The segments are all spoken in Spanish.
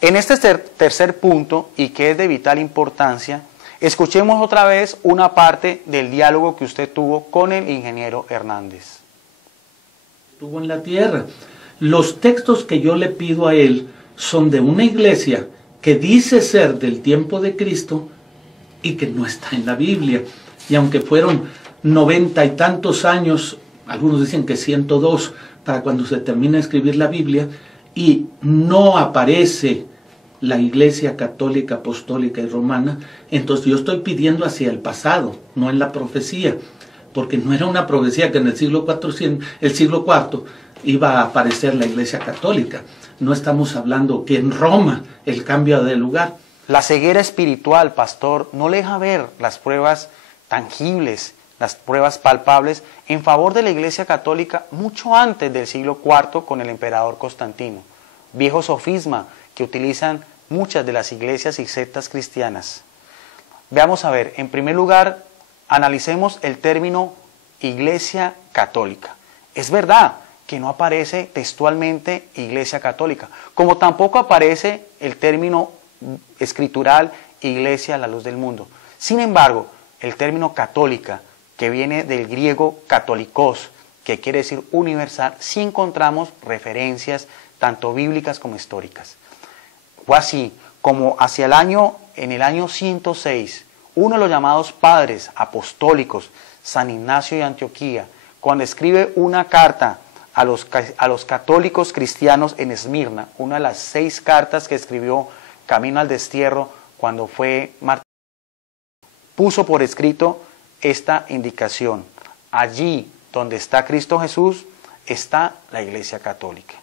En este tercer punto, y que es de vital importancia, escuchemos otra vez una parte del diálogo que usted tuvo con el ingeniero Hernández. Estuvo en la tierra. Los textos que yo le pido a él son de una iglesia que dice ser del tiempo de Cristo y que no está en la Biblia. Y aunque fueron 90 y tantos años, algunos dicen que 102, para cuando se termina de escribir la Biblia, y no aparece la Iglesia Católica, Apostólica y Romana, entonces yo estoy pidiendo hacia el pasado, no en la profecía, porque no era una profecía que en el siglo IV iba a aparecer la Iglesia Católica. No estamos hablando que en Roma el cambio de lugar. La ceguera espiritual, pastor, no le deja ver las pruebas tangibles, las pruebas palpables en favor de la Iglesia Católica mucho antes del siglo IV con el emperador Constantino. Viejo sofisma que utilizan muchas de las iglesias y sectas cristianas. Veamos a ver, en primer lugar, analicemos el término Iglesia Católica. Es verdad que no aparece textualmente Iglesia Católica, como tampoco aparece el término escritural Iglesia a la luz del mundo. Sin embargo, el término católica, que viene del griego katolikos, que quiere decir universal, sí encontramos referencias tanto bíblicas como históricas. Fue así como en el año 106, uno de los llamados padres apostólicos, San Ignacio de Antioquía, cuando escribe una carta a los católicos cristianos en Esmirna, una de las 6 cartas que escribió camino al destierro cuando fue martirizado, puso por escrito esta indicación: allí donde está Cristo Jesús, está la Iglesia Católica.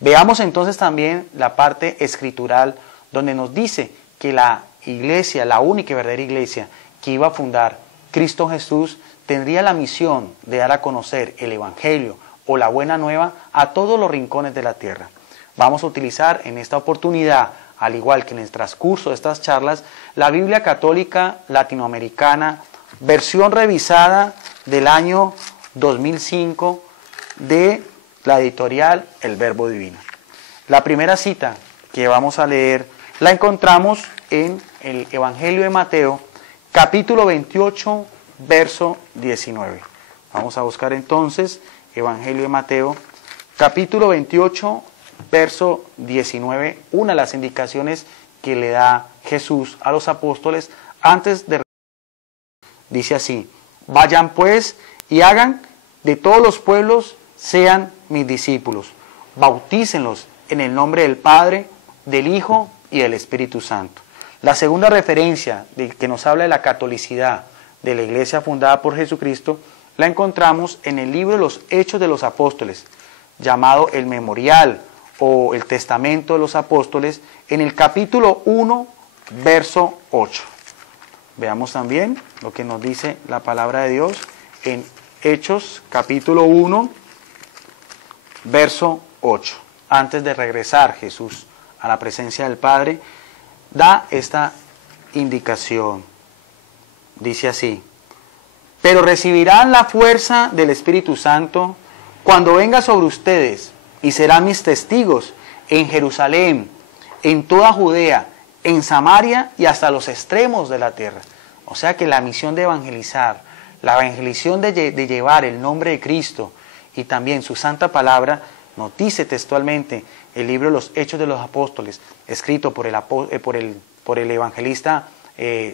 Veamos entonces también la parte escritural, donde nos dice que la iglesia, la única y verdadera iglesia que iba a fundar Cristo Jesús, tendría la misión de dar a conocer el Evangelio o la buena nueva a todos los rincones de la tierra. Vamos a utilizar en esta oportunidad, al igual que en el transcurso de estas charlas, la Biblia Católica Latinoamericana, versión revisada del año 2005 de la editorial El Verbo Divino. La primera cita que vamos a leer la encontramos en el Evangelio de Mateo, capítulo 28, verso 19. Vamos a buscar entonces Evangelio de Mateo, capítulo 28, verso 19, una de las indicaciones que le da Jesús a los apóstoles antes de... Dice así: vayan pues y hagan de todos los pueblos, sean mis discípulos, bautícenlos en el nombre del Padre, del Hijo y del Espíritu Santo. La segunda referencia que nos habla de la catolicidad de la iglesia fundada por Jesucristo la encontramos en el libro de los Hechos de los Apóstoles, llamado el Memorial o el Testamento de los Apóstoles, en el capítulo 1, verso 8. Veamos también lo que nos dice la palabra de Dios en Hechos, capítulo 1, verso 8. Antes de regresar Jesús a la presencia del Padre, da esta indicación. Dice así: pero recibirán la fuerza del Espíritu Santo cuando venga sobre ustedes, y serán mis testigos en Jerusalén, en toda Judea, en Samaria y hasta los extremos de la tierra. O sea que la misión de evangelizar, la evangelización de llevar el nombre de Cristo y también su santa palabra, nos dice textualmente el libro de los Hechos de los Apóstoles, escrito por el evangelista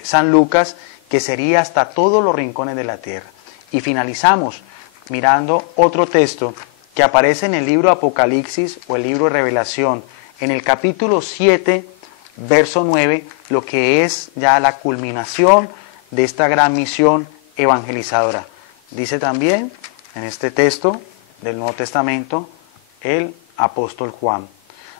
San Lucas, que sería hasta todos los rincones de la tierra. Y finalizamos mirando otro texto que aparece en el libro de Apocalipsis o el libro de Revelación, en el capítulo 7, verso 9, lo que es ya la culminación de esta gran misión evangelizadora. Dice también en este texto del Nuevo Testamento el apóstol Juan: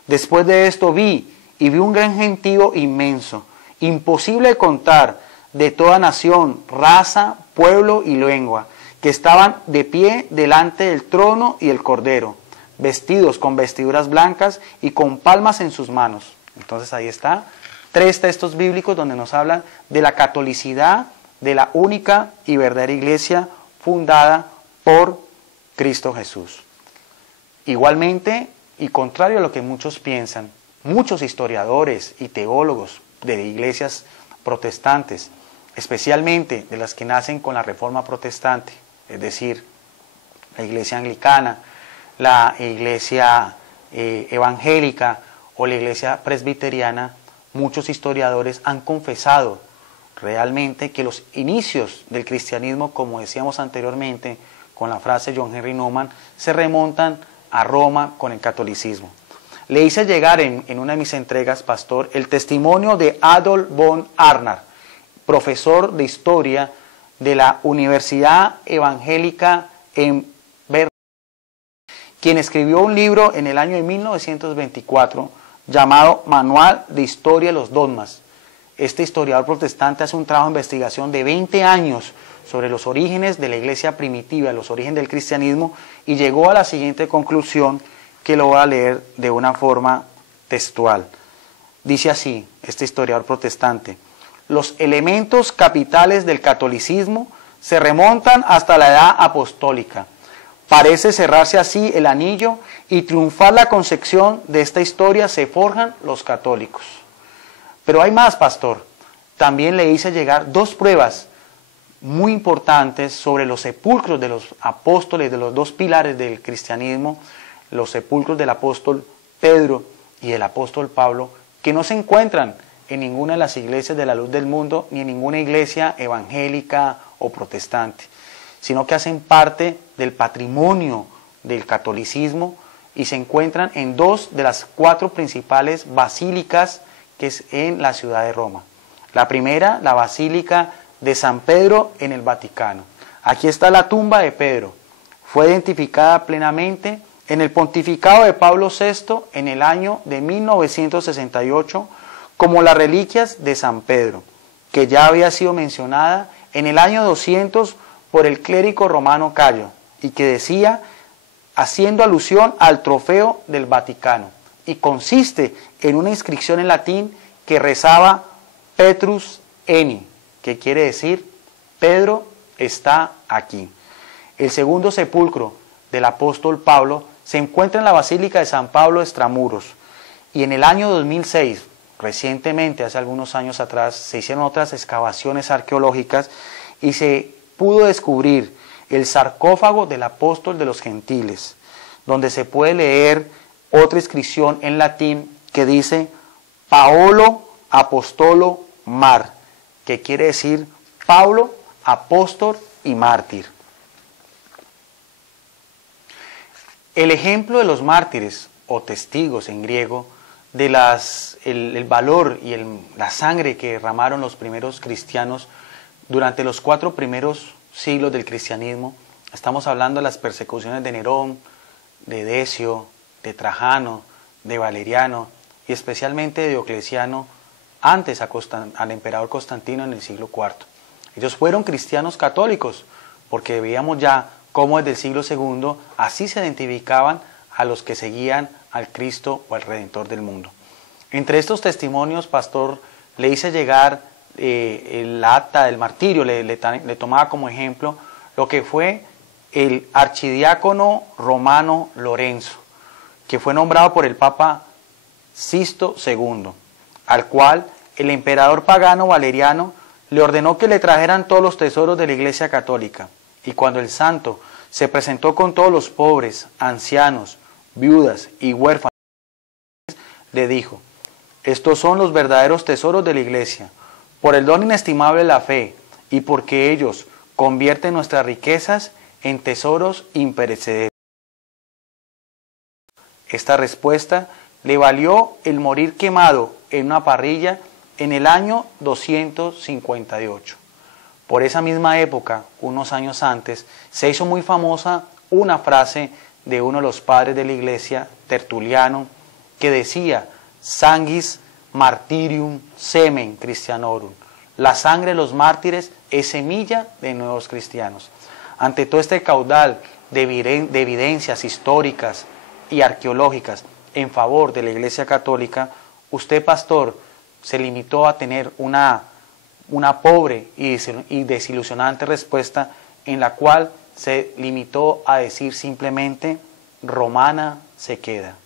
después de esto vi un gran gentío inmenso, imposible de contar, de toda nación, raza, pueblo y lengua, que estaban de pie delante del trono y el Cordero, vestidos con vestiduras blancas y con palmas en sus manos. Entonces ahí está, 3 textos bíblicos donde nos hablan de la catolicidad de la única y verdadera iglesia fundada por Cristo Jesús. Igualmente, y contrario a lo que muchos piensan, muchos historiadores y teólogos de iglesias protestantes, especialmente de las que nacen con la Reforma Protestante, es decir, la iglesia anglicana, la iglesia evangélica o la iglesia presbiteriana, muchos historiadores han confesado realmente que los inicios del cristianismo, como decíamos anteriormente con la frase de John Henry Newman, se remontan a Roma con el catolicismo. Le hice llegar en una de mis entregas, pastor, el testimonio de Adolf von Arnar, profesor de historia de la Universidad Evangélica en Berlín, quien escribió un libro en el año de 1924 llamado Manual de Historia de los Dogmas. Este historiador protestante hace un trabajo de investigación de 20 años sobre los orígenes de la iglesia primitiva, los orígenes del cristianismo, y llegó a la siguiente conclusión que lo voy a leer de una forma textual. Dice así, este historiador protestante: los elementos capitales del catolicismo se remontan hasta la edad apostólica. Parece cerrarse así el anillo y triunfar la concepción de esta historia se forjan los católicos. Pero hay más, pastor. También le hice llegar dos pruebas muy importantes sobre los sepulcros de los apóstoles, de los dos pilares del cristianismo, los sepulcros del apóstol Pedro y el apóstol Pablo, que no se encuentran en ninguna de las iglesias de la luz del mundo, ni en ninguna iglesia evangélica o protestante, sino que hacen parte del patrimonio del catolicismo y se encuentran en dos de las 4 principales basílicas que es en la ciudad de Roma. La primera, la Basílica de San Pedro en el Vaticano. Aquí está la tumba de Pedro. Fue identificada plenamente en el pontificado de Pablo VI en el año de 1968 como las reliquias de San Pedro, que ya había sido mencionada en el año 200 por el clérigo romano Cayo, y que decía, haciendo alusión al trofeo del Vaticano, y consiste en una inscripción en latín que rezaba Petrus Eni, que quiere decir Pedro está aquí. El segundo sepulcro del apóstol Pablo se encuentra en la Basílica de San Pablo Extramuros, y en el año 2006, recientemente, hace algunos años atrás, se hicieron otras excavaciones arqueológicas y se pudo descubrir el sarcófago del apóstol de los gentiles, donde se puede leer otra inscripción en latín que dice Paolo Apostolo Mar, que quiere decir Pablo, apóstol y mártir. El ejemplo de los mártires o testigos en griego de el valor y la sangre que derramaron los primeros cristianos durante los 4 primeros siglos del cristianismo. Estamos hablando de las persecuciones de Nerón, de Decio, de Trajano, de Valeriano y especialmente de Diocleciano antes al emperador Constantino en el siglo IV. Ellos fueron cristianos católicos porque veíamos ya cómo desde el siglo II así se identificaban a los que seguían al Cristo o al Redentor del mundo. Entre estos testimonios, pastor, le hice llegar el acta del martirio, le tomaba como ejemplo lo que fue el archidiácono romano Lorenzo, que fue nombrado por el Papa Sisto II, al cual el emperador pagano Valeriano le ordenó que le trajeran todos los tesoros de la Iglesia Católica. Y cuando el santo se presentó con todos los pobres, ancianos, viudas y huérfanos, le dijo: estos son los verdaderos tesoros de la Iglesia, por el don inestimable de la fe y porque ellos convierten nuestras riquezas en tesoros imperecederos. Esta respuesta le valió el morir quemado en una parrilla en el año 258. Por esa misma época, unos años antes, se hizo muy famosa una frase de uno de los padres de la Iglesia, Tertuliano, que decía: sanguis martyrium semen Christianorum. La sangre de los mártires es semilla de nuevos cristianos. Ante todo este caudal de evidencias históricas y arqueológicas en favor de la Iglesia Católica, usted, pastor, se limitó a tener una pobre y desilusionante respuesta en la cual se limitó a decir simplemente: romana se queda.